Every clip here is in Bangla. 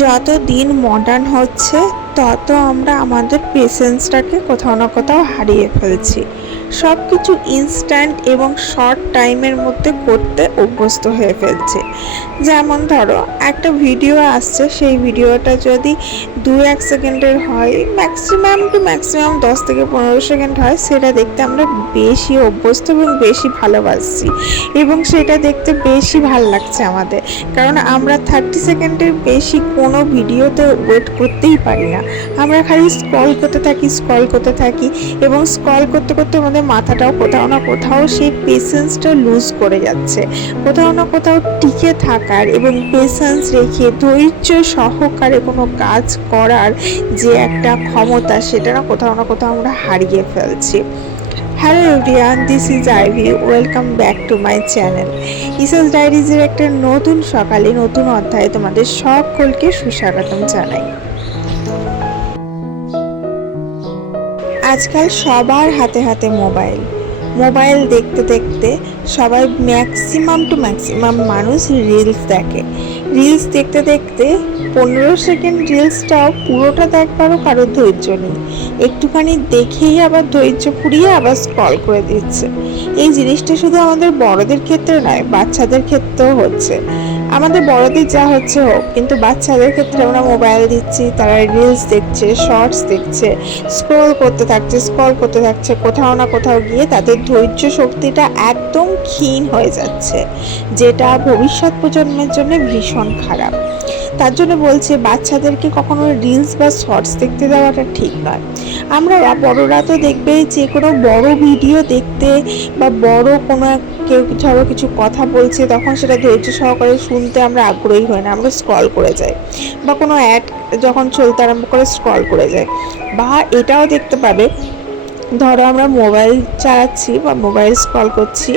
যত দিন মডার্ন হচ্ছে, তত আমরা আমাদের পেশেন্সটাকে কোথাও না কোথাও হারিয়ে ফেলছি। সব কিছু ইনস্ট্যান্ট এবং শর্ট টাইমের মধ্যে করতে অভ্যস্ত হয়ে ফেলছে। যেমন ধরো, একটা ভিডিও আসছে, সেই ভিডিওটা যদি দু এক সেকেন্ডের হয় ম্যাক্সিমাম টু ম্যাক্সিমাম দশ থেকে পনেরো সেকেন্ড হয়, সেটা দেখতে আমরা বেশি অভ্যস্ত এবং বেশি ভালোবাসছি এবং সেটা দেখতে বেশি ভালো লাগছে আমাদের। কারণ আমরা থার্টি সেকেন্ডের বেশি কোনো ভিডিওতে ওয়েট করতেই পারি না। আমরা খালি স্ক্রল করতে থাকি স্ক্রল করতে থাকি এবং স্ক্রল করতে করতে আমাদের মাথাটাও কোথাও না কোথাও সেই পেশেন্সটা লুজ করে যাচ্ছে। কোথাও না কোথাও টিকে থাকার এবং পেশেন্স রেখে ধৈর্য সহকারে কোনো কাজ করার যে একটা ক্ষমতা, সেটা না কোথাও না কোথাও আমরা হারিয়ে ফেলছি। Hello everyone this is Ivy welcome back to my channel ইসাস ডায়েরিজের একটা নতুন সকালে, নতুন অধ্যায়ে তোমাদের সকলকে সুস্বাগতম জানাই। আজকাল সবার হাতে হাতে মোবাইল। মোবাইল দেখতে দেখতে সবাই ম্যাক্সিমাম টু ম্যাক্সিমাম মানুষ রিলস দেখে। রিলস দেখতে দেখতে পনেরো সেকেন্ড রিলসটাও পুরোটা দেখবারও কারোর ধৈর্য নেই। একটুখানি দেখেই আবার ধৈর্য ফুরিয়ে আবার স্ক্রল করে দিচ্ছে। এই জিনিসটা শুধু আমাদের বড়দের ক্ষেত্রে নয়, বাচ্চাদের ক্ষেত্রেও হচ্ছে। আমাদের বড়দের যা হচ্ছে হোক, কিন্তু বাচ্চাদের ক্ষেত্রে আমরা মোবাইল দিচ্ছি, তারা রিলস দেখছে শর্টস দেখছে স্ক্রল করতে থাকছে স্ক্রল করতে থাকছে, কোথাও না কোথাও গিয়ে তাদের ধৈর্য শক্তিটা একদম ক্ষীণ হয়ে যাচ্ছে, যেটা ভবিষ্যৎ প্রজন্মের জন্য ভীষণ খারাপ। তার জন্য বলছে, বাচ্চাদেরকে কখনো রিলস বা শর্টস দেখতে দেওয়াটা ঠিক নয়। আমরা বড়রা তো দেখবে যে কোনো বড় ভিডিও দেখতে বা বড় কোনো কেউ ধরো কিছু কথা বলছে, তখন সেটা ধৈর্য সহকারে শুনতে আমরা আগ্রহী হই না, আমরা স্ক্রল করে যাই। বা কোনো অ্যাড যখন চলতে আরম্ভ করে স্ক্রল করে যাই। বা এটাও দেখতে পাবে ধরো আমরা মোবাইল চালাচ্ছি বা মোবাইল স্ক্রল করছি,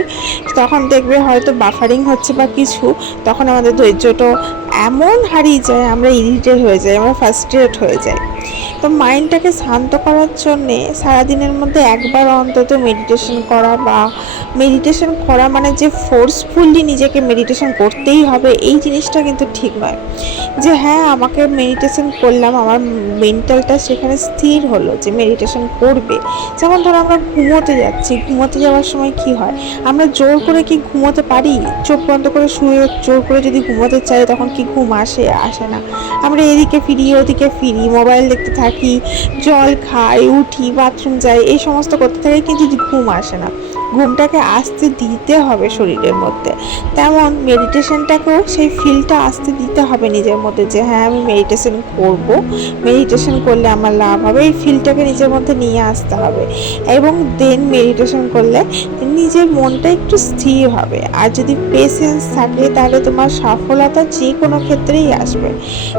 তখন দেখবে হয়তো বাফারিং হচ্ছে বা কিছু, তখন আমাদের ধৈর্যটা এমন হারিয়ে যায়, আমরা ইরিটেট হয়ে যাই, আমরা ফার্স্ট্রেট হয়ে যাই। তো মাইন্ডটাকে শান্ত করার জন্যে সারাদিনের মধ্যে একবার অন্তত মেডিটেশন করা বা মেডিটেশন করা মানে যে ফোর্সফুলি নিজেকে মেডিটেশন করতেই হবে, এই জিনিসটা কিন্তু ঠিক নয়। যে হ্যাঁ আমাকে মেডিটেশন করলাম, আমার মেন্টালটা সেখানে স্থির হলো যে মেডিটেশন করবে। যেমন ধরো আমরা ঘুমোতে যাচ্ছি, ঘুমোতে যাওয়ার সময় কি হয়? আমরা জোর করে কি ঘুমোতে পারি? চোখ বন্ধ করে শুয়ে জোর করে যদি ঘুমোতে চাই, তখন কি ঘুম আসে? আসে না। আমরা এদিকে ফিরি, ওদিকে ফিরি মোবাইল দেখতে থাকি, জল খাই, উঠি বাথরুম যাই, এই সমস্ত করতে থাকি, কিন্তু ঘুম আসে না। ঘুমটাকে আসতে দিতে হবে শরীরের মধ্যে। তেমন মেডিটেশনটাকেও সেই ফিলটা আসতে দিতে হবে নিজের মধ্যে যে হ্যাঁ আমি মেডিটেশন করব। মেডিটেশন করলে আমার লাভ হবে। এই ফিলটাকে নিজের মধ্যে নিয়ে আসতে হবে। এবং দেন মেডিটেশন করলে নিজের মনটা একটু স্থির হবে। আর যদি পেশেন্স থাকে, তাহলে তোমার সফলতা যে কোনো ক্ষেত্রেই আসবে।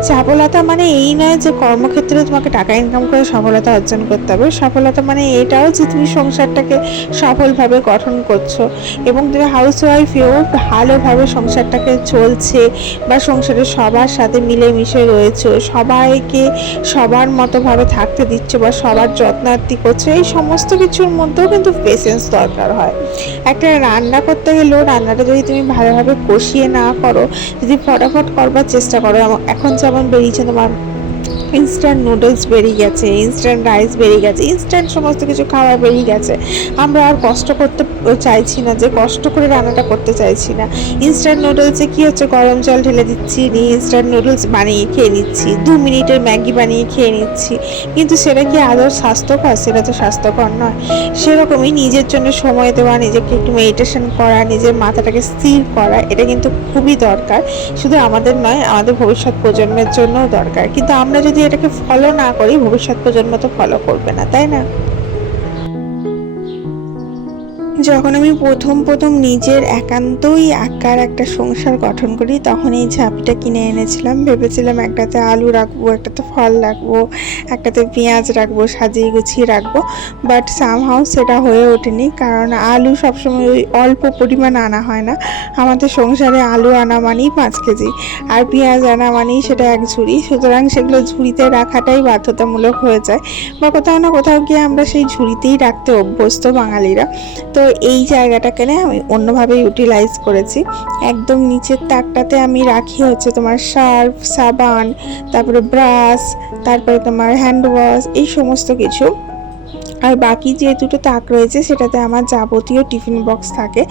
সফলতা মানে এই নয় যে, কর্মক্ষেত্রে তোমাকে টাকা ইনকাম করে সফলতা অর্জন করতে হবে। সফলতা মানে এটাও যে, তুমি সংসারটাকে সফলভাবে গঠন করছ এবং তুমি হাউস ওয়াইফেও ভালোভাবে সংসারটাকে চলছে বা সংসারে সবার সাথে মিলেমিশে রয়েছে, সবাইকে সবার মতোভাবে থাকতে দিচ্ছ বা সবার যত্নার্থী করছ, এই সমস্ত কিছুর মধ্যেও কিন্তু পেশেন্স দরকার হয়। একটা রান্না করতে গেলেও রান্নাটা যদি তুমি ভালোভাবে কষিয়ে না করো, যদি ফটাফট করবার চেষ্টা করো এখন যেমন বেরিয়েছে তোমার ইনস্ট্যান্ট নুডলস বেরিয়ে গেছে ইনস্ট্যান্ট রাইস বেরিয়ে গেছে ইনস্ট্যান্ট সমস্ত কিছু খাবার বেরিয়ে গেছে। আমরা আর কষ্ট করতে চাইছি না যে, কষ্ট করে রান্নাটা করতে চাইছি না। ইনস্ট্যান্ট নুডলসে কী হচ্ছে? গরম জল ঢেলে দিচ্ছি, নিয়ে ইনস্ট্যান্ট নুডলস বানিয়ে খেয়ে নিচ্ছি। দু মিনিটের ম্যাগি বানিয়ে খেয়ে নিচ্ছি। কিন্তু সেটা কি আদৌ স্বাস্থ্যকর? সেটা তো স্বাস্থ্যকর নয়। সেরকমই নিজের জন্য সময় দেওয়া, নিজেকে একটু মেডিটেশন করা, নিজের মাথাটাকে স্থির করা, এটা কিন্তু খুবই দরকার। শুধু আমাদের নয়, আমাদের ভবিষ্যৎ প্রজন্মের জন্যও দরকার। কিন্তু আমরা যদি এটাকে ফলো না করি ভবিষ্যৎ প্রজন্ম তো ফলো করবে না তাই না? যখন আমি প্রথম প্রথম নিজের একান্তই আঁকার একটা সংসার গঠন করি, তখন এই ঝাঁপিটা কিনে এনেছিলাম। ভেবেছিলাম একটাতে আলু রাখব, একটাতে ফল রাখব, একটাতে পেঁয়াজ রাখব, সাজিয়ে গুছিয়ে রাখব। বাট সামহাও সেটা হয়ে ওঠেনি, কারণ আলু সবসময় ওই অল্প পরিমাণ আনা হয় না। আমাদের সংসারে আলু আনা মানেই পাঁচ কেজি, আর পেঁয়াজ আনা মানেই সেটা এক ঝুড়ি। সুতরাং সেগুলো ঝুড়িতে রাখাটাই বাধ্যতামূলক হয়ে যায়। বা কোথাও না কোথাও গিয়ে আমরা সেই ঝুড়িতেই রাখতে অভ্যস্ত বাঙালিরা। তো এই জায়গাটাকে না আমি অন্যভাবে ইউটিলাইজ করেছি। একদম নিচের তাকটাতে আমি রাখি হচ্ছে তোমার সার্ফ সাবান, তারপরে ব্রাশ, তারপরে তোমার হ্যান্ড ওয়াশ এই সমস্ত কিছু। আর বাকি যে দুটো তাক রয়েছে সেটাতে আমার যাবতীয় টিফিন বক্স থাকে।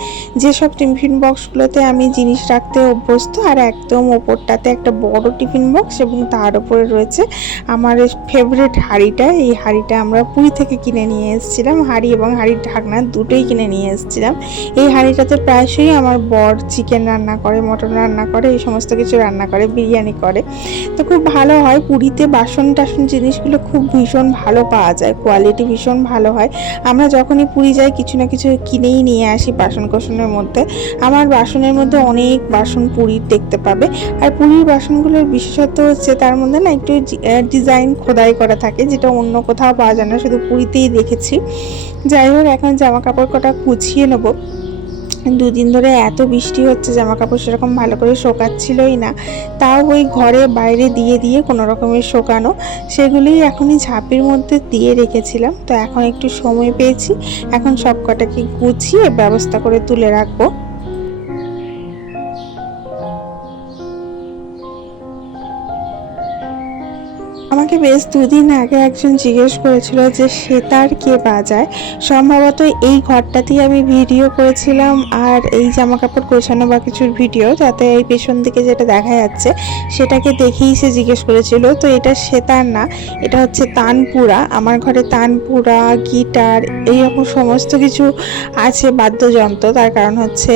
যেসব টিফিন বক্সগুলোতে আমি জিনিস রাখতে অভ্যস্ত আর একদম ওপরটাতে একটা বড় টিফিন বক্স এবং তার উপরে রয়েছে আমার ফেভারিট হাঁড়িটা। এই হাঁড়িটা আমরা পুরী থেকে কিনে নিয়ে এসেছিলাম। হাঁড়ি এবং হাঁড়ির ঢাকনা দুটোই কিনে নিয়ে এসেছিলাম। এই হাঁড়িটাতে প্রায়শই আমার বর চিকেন রান্না করে, মটন রান্না করে, এই সমস্ত কিছু রান্না করে, বিরিয়ানি করে। তো খুব ভালো হয় পুরীতে বাসন টাসন জিনিসগুলো খুব ভীষণ ভালো পাওয়া যায়। কোয়ালিটি ভীষণ ভালো হয়। আমরা যখনই পুরী যাই, কিছু না কিছু কিনেই নিয়ে আসি বাসন কোসনের মধ্যে। আমার বাসনের মধ্যে অনেক বাসন পুরীর দেখতে পাবে। আর পুরীর বাসনগুলোর বিশেষত্ব হচ্ছে, তার মধ্যে না একটু ডিজাইন খোদাই করা থাকে, যেটা অন্য কোথাও পাওয়া যায় না, শুধু পুরীতেই দেখেছি। যাই হোক, এখন জামা কাপড় কটা কুচিয়ে নেব। দুদিন ধরে এত বৃষ্টি হচ্ছে জামা কাপড় সেরকম ভালো করে শোকাচ্ছিলই না। তাও ওই ঘরে বাইরে দিয়ে দিয়ে কোনো রকমের শোকানো সেগুলি এখনই ঝাঁপির মধ্যে দিয়ে রেখেছিলাম। তো এখন একটু সময় পেয়েছি, এখন সব কটাকে গুছিয়ে ব্যবস্থা করে তুলে রাখব। আমাকে বেশ দুদিন আগে একজন জিজ্ঞেস করেছিল যে সেতার কে বাজায়। সম্ভবত এই ঘরটাতেই আমি ভিডিও করেছিলাম আর এই জামা কাপড় গোছানো বা কিছুর ভিডিও, যাতে এই পেছন দিকে যেটা দেখা যাচ্ছে, সেটাকে দেখেই সে জিজ্ঞেস করেছিল। তো এটা সেতার না, এটা হচ্ছে তানপুরা। আমার ঘরে তানপুরা, গিটার, এইরকম সমস্ত কিছু আছে বাদ্যযন্ত্র। তার কারণ হচ্ছে,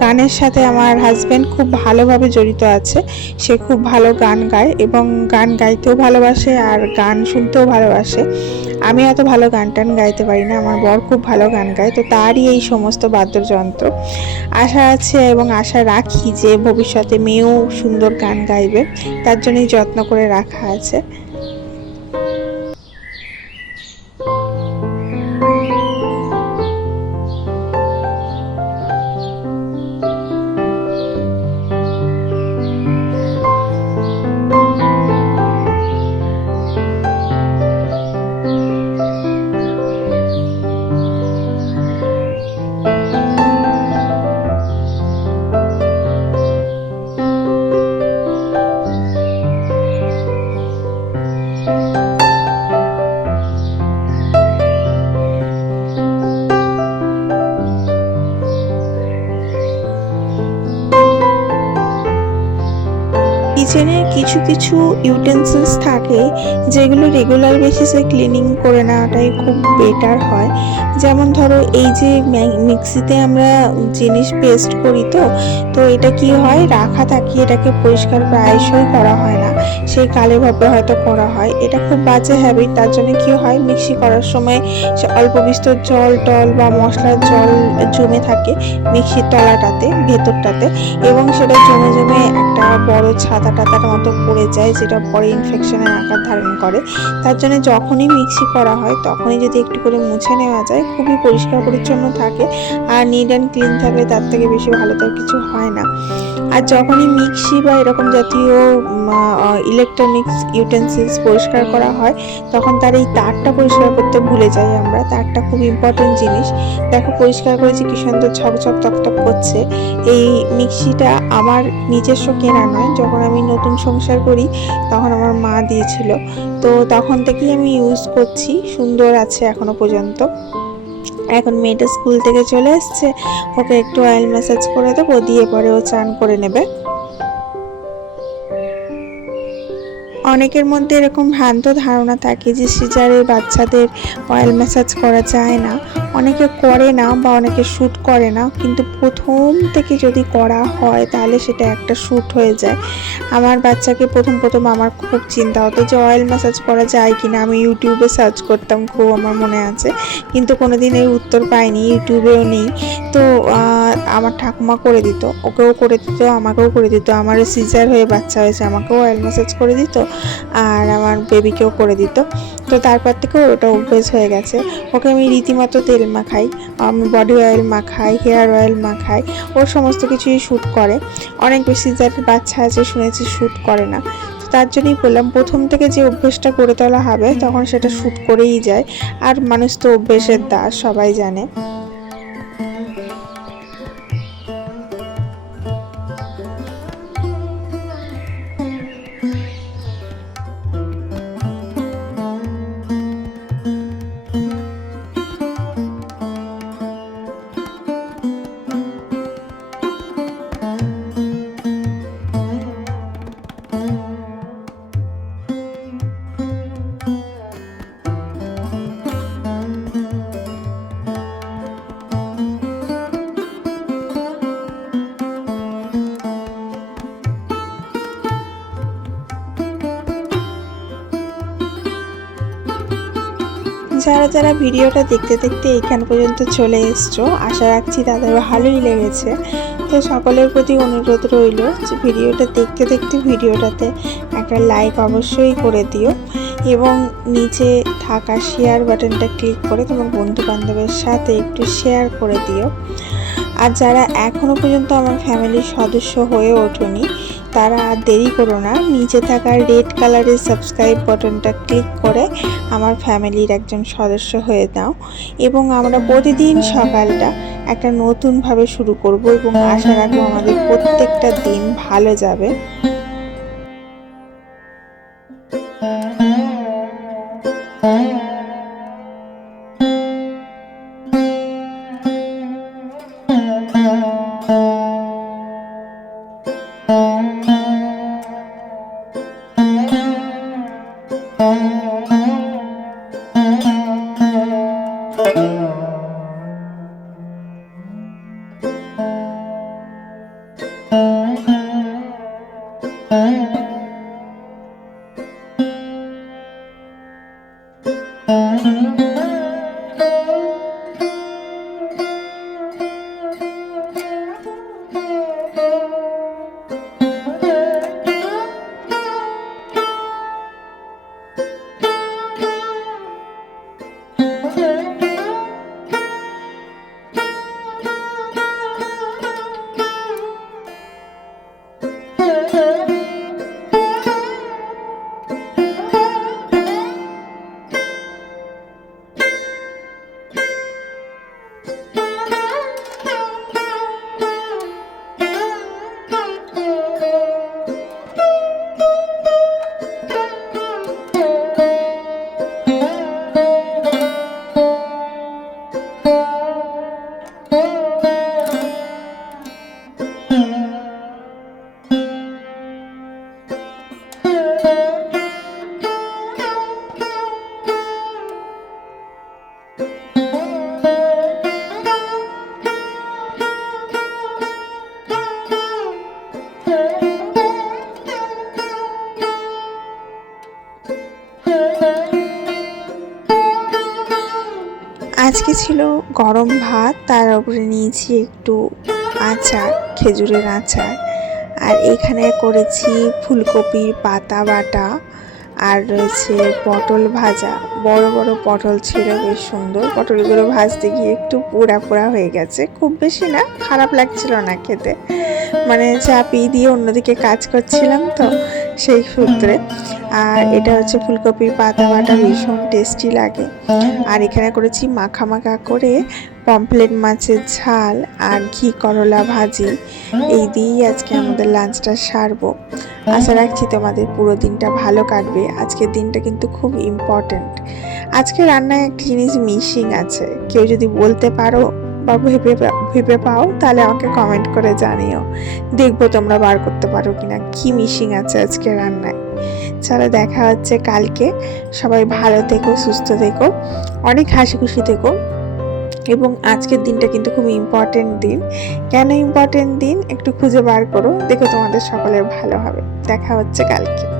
গানের সাথে আমার হাজব্যান্ড খুব ভালোভাবে জড়িত আছে। সে খুব ভালো গান গায় এবং গান গাইতেও ভালোবাসে। আর গান শুনতেও ভালোবাসে। আমি এত ভালো গান টান গাইতে পারি না, আমার বর খুব ভালো গান গায়, তো তারই এই সমস্ত বাদ্যযন্ত্র। আশা আছে এবং আশা রাখি যে ভবিষ্যতে মেয়েও সুন্দর গান গাইবে, তার জন্যই যত্ন করে রাখা আছে। কিচেনের কিছু কিছু ইউটেন্সিলস থাকে যেগুলো রেগুলার বেসিসে ক্লিনিং করে নেওয়াটাই খুব বেটার হয়। যেমন ধরো এই যে মিক্সিতে আমরা জিনিস পেস্ট করি তো তো এটা কি হয়? রাখা থাকি, এটাকে পরিষ্কার প্রায়শই করা হয় না। সেই কালেভাবে হয়তো করা হয়। এটা খুব বাজে হ্যাবিট তার জন্য কি হয়? মিক্সি করার সময় সে অল্প বিস্তর জল টল বা মশলার জল জমে থাকে মিক্সির তলাটাতে, ভেতরটাতে এবং সেটা জমে জমে একটা বড় ছাতা টাতার মতো পড়ে যায়, যেটা পরে ইনফেকশনের আকার ধারণ করে। তার জন্য যখনই মিক্সি করা হয়, তখনই যদি একটু করে মুছে নেওয়া যায়, খুবই পরিষ্কার পরিচ্ছন্ন থাকে আর নিট অ্যান্ড ক্লিন থাকলে তার থেকে বেশি ভালো তো কিছু হয় না। আর যখনই মিক্সি বা এরকম জাতীয় ইলেকট্রনিক্স ইউটেন্সিলস পরিষ্কার করা হয়, তখন তার এই তারটা পরিষ্কার করতে ভুলে যাই আমরা। তারটা খুব ইম্পর্টেন্ট জিনিস। দেখো, পরিষ্কার করেছি কি সুন্দর ঝকঝক টকটক করছে। এই মিক্সিটা আমার নিজস্ব কেনা নয়। যখন আমি নতুন সংসার করি, তখন আমার মা দিয়েছিল। তো তখন থেকেই আমি ইউজ করছি। সুন্দর আছে এখনও পর্যন্ত। এখন মেয়েটা স্কুল থেকে চলে এসছে। ওকে একটু অয়েল ম্যাসাজ করে দেবো, দিয়ে পরে ও চান করে নেবে। অনেকের মধ্যে এরকম ভ্রান্ত ধারণা থাকে যে সিজারের বাচ্চাদের অয়েল ম্যাসাজ করা যায় না। অনেকে করে না বা অনেকে শ্যুট করে না, কিন্তু প্রথম থেকে যদি করা হয় তাহলে সেটা একটা শ্যুট হয়ে যায়। আমার বাচ্চাকে প্রথম প্রথম আমার খুব চিন্তা হতো যে অয়েল ম্যাসাজ করা যায় কি না আমি ইউটিউবে সার্চ করতাম, খুব আমার মনে আছে। কিন্তু কোনো দিন এর উত্তর পাইনি ইউটিউবেও নেই। তো আমার ঠাকুমা করে দিত, ওকেও করে দিত, আমাকেও করে দিত। আমারও সিজার হয়ে বাচ্চা হয়েছে, আমাকেও অয়েল ম্যাসাজ করে দিত আর আমার বেবিকেও করে দিত। তো তারপর থেকে ওটা অভ্যেস হয়ে গেছে। ওকে আমি রীতিমতো তেল মাখাই বডি অয়েল মাখাই হেয়ার অয়েল মাখাই ওর সমস্ত কিছুই শ্যুট করে। অনেক বেশি যাদের বাচ্চা আছে, শুনেছি শ্যুট করে না। তার জন্যই বললাম, প্রথম থেকে যে অভ্যেসটা করে তোলা হবে, তখন সেটা শ্যুট করেই যায়। আর মানুষ তো অভ্যেসের দাস, সবাই জানে। যারা ভিডিওটা দেখতে দেখতে এইখান পর্যন্ত চলে এসছো, আশা রাখছি তাদের ভালোই লেগেছে। তো সকলের প্রতি অনুরোধ রইল যে ভিডিওটা দেখতে দেখতে ভিডিওটাতে একটা লাইক অবশ্যই করে দিও এবং নিচে থাকা শেয়ার বাটনটা ক্লিক করে তোমার বন্ধু বান্ধবের সাথে একটু শেয়ার করে দিও। আর যারা এখনও পর্যন্ত আমার ফ্যামিলির সদস্য হয়ে ওঠোনি তারা আর দেরি করো না। নিচে থাকা রেড কালারের সাবস্ক্রাইব বাটনটা ক্লিক করে আমার ফ্যামিলির একজন সদস্য হয়ে দাও এবং আমরা প্রতিদিন সকালটা একটা নতুনভাবে শুরু করব এবং আশা রাখব আমাদের প্রত্যেকটা দিন ভালো যাবে। আজকে গরম ভাত, তার উপরে নিয়েছি একটু আচার, খেজুরের আচার। আর এখানে করেছি ফুলকপির পাতা বাটা আর রয়েছে পটল ভাজা। বড় বড় পটল ছিল, বেশ সুন্দর। পটলগুলো ভাজতে গিয়ে একটু পোড়া পোড়া হয়ে গেছে। খুব বেশি না, খারাপ লাগছিল না খেতে। মানে চাপিয়ে দিয়ে অন্যদিকে কাজ করছিলাম তো। সেই সূত্রে। আর এটা হচ্ছে ফুলকপির পাতা বাটা, ভীষণ টেস্টি লাগে। আর এখানে করেছি মাখা মাখা করে পমফ্লেট মাছের ঝাল আর ঘি করলা ভাজি। এই দিয়েই আজকে আমাদের লাঞ্চটা সারবো। আশা রাখছি তোমাদের পুরো দিনটা ভালো কাটবে। আজকের দিনটা কিন্তু খুব ইম্পর্ট্যান্ট আজকে রান্নায় একটা জিনিস মিসিং আছে। কেউ যদি বলতে পারো বা ভেবে ভেবে পাও, তাহলে আমাকে কমেন্ট করে জানিও। দেখব তোমরা বার করতে পারো কিনা, কি মিশিং আছে আজকে রান্নায়। চলো দেখা হচ্ছে কালকে। সবাই ভালো থেকো, সুস্থ থেকো, অনেক হাসি খুশি থেকো। এবং আজকের দিনটা কিন্তু খুব ইম্পর্টেন্ট দিন। কেন ইম্পর্টেন্ট দিন? একটু খুঁজে বার করো, দেখো তোমাদের সকলের ভালো হবে। দেখা হচ্ছে কালকে।